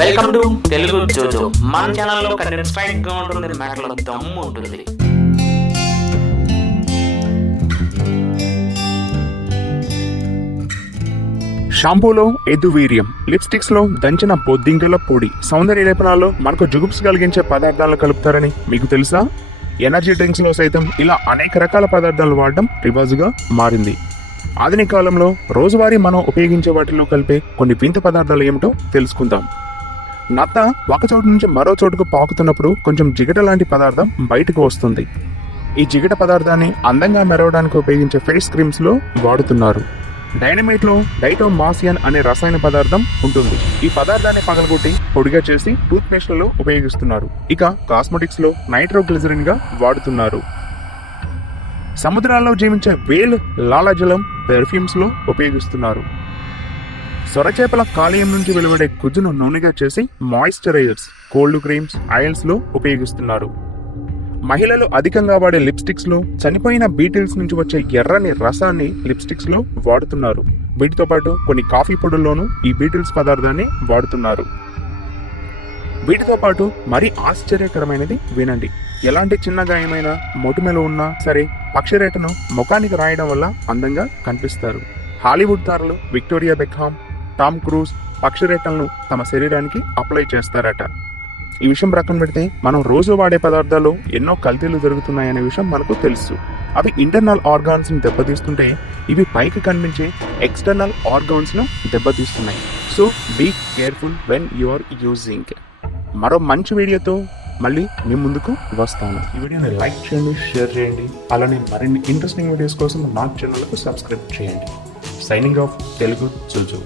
Welcome to Telugu జోజో. మన ఛానల్లో కంటెంట్ స్ట్రైట్ గా ఉంటుంది, మ్యాటర్లో దమ్ము ఉంటుంది. షాంపూలో ఎదువీర్యం, లిప్స్టిక్స్ లో దంచిన బొద్దింకల పొడి, సౌందర్య లేపనాల్లో మనకు జుగుప్స్ కలిగించే పదార్థాలను కలుపుతారని మీకు తెలుసా? ఎనర్జీ డ్రింక్స్ లో సైతం ఇలా అనేక రకాల పదార్థాలు వాడడం రివాజుగా మారింది. ఆధునిక కాలంలో రోజువారీ మనం ఉపయోగించే వాటిలో కలిపే కొన్ని వింత పదార్థాలు ఏమిటో తెలుసుకుందాం. నత్త ఒక చోటు నుంచి మరో చోటుకు పాకుతున్నప్పుడు కొంచెం జిగట లాంటి పదార్థం బయటకు వస్తుంది. ఈ జిగట పదార్థాన్ని అందంగా మెరవడానికి ఉపయోగించే ఫేస్ క్రీమ్స్ లో వాడుతున్నారు. డైనమైట్ లో డైటోమాసియన్ అనే రసాయన పదార్థం ఉంటుంది. ఈ పదార్థాన్ని పగలగొట్టి పొడిగా చేసి టూత్ పేస్ట్లలో ఉపయోగిస్తున్నారు. ఇక కాస్మెటిక్స్ లో నైట్రోగ్లిజరిన్ గా వాడుతున్నారు. సముద్రాల్లో జీవించే వేల్ లాలాజలం పెర్ఫ్యూమ్స్ లో ఉపయోగిస్తున్నారు. సొరచేపల కాలేయం నుంచి వెలువడే గుజ్జును నూనెగా చేసి మాయిశ్చరైజర్స్, కోల్డ్ క్రీమ్స్, ఆయిల్స్ లో ఉపయోగిస్తున్నారు. మహిళలు అధికంగా వాడే లిప్స్టిక్స్ లో చనిపోయిన బీటిల్స్ నుంచి వచ్చే ఎర్రని రసాన్ని లిప్స్టిక్స్ లో వాడుతున్నారు. వీటితో పాటు కొన్ని కాఫీ పొడుల్లోనూ ఈ బీటిల్స్ పదార్థాన్ని వాడుతున్నారు. వీటితో పాటు మరీ ఆశ్చర్యకరమైనది వినండి. ఎలాంటి చిన్న గాయమైన మొటిమలు ఉన్నా సరే పక్షిరేటను ముఖానికి రాయడం వల్ల అందంగా కనిపిస్తారు. హాలీవుడ్ తారలు విక్టోరియా బెక్హామ్, టామ్ క్రూజ్ పక్షిరేటలను తమ శరీరానికి అప్లై చేస్తారట. ఈ విషయం ప్రక్కన పెడితే మనం రోజు వాడే పదార్థాలు ఎన్నో కల్తీలు జరుగుతున్నాయనే విషయం మనకు తెలుసు. అవి ఇంటర్నల్ ఆర్గాన్స్ ని దెబ్బతీస్తుంటే ఇవి పైకి కనిపించే ఎక్స్టర్నల్ ఆర్గాన్స్ ను దెబ్బతీస్తున్నాయి. So be careful when you are using. మరో మంచి వీడియోతో మళ్ళీ మీ ముందుకు వస్తాను. ఈ వీడియోని లైక్ చేయండి, షేర్ చేయండి. అలానే మరిన్ని ఇంట్రెస్టింగ్ వీడియోస్ కోసం నా ఛానల్కు సబ్స్క్రైబ్ చేయండి. సైనింగ్ ఆఫ్ తెలుగు జోజో.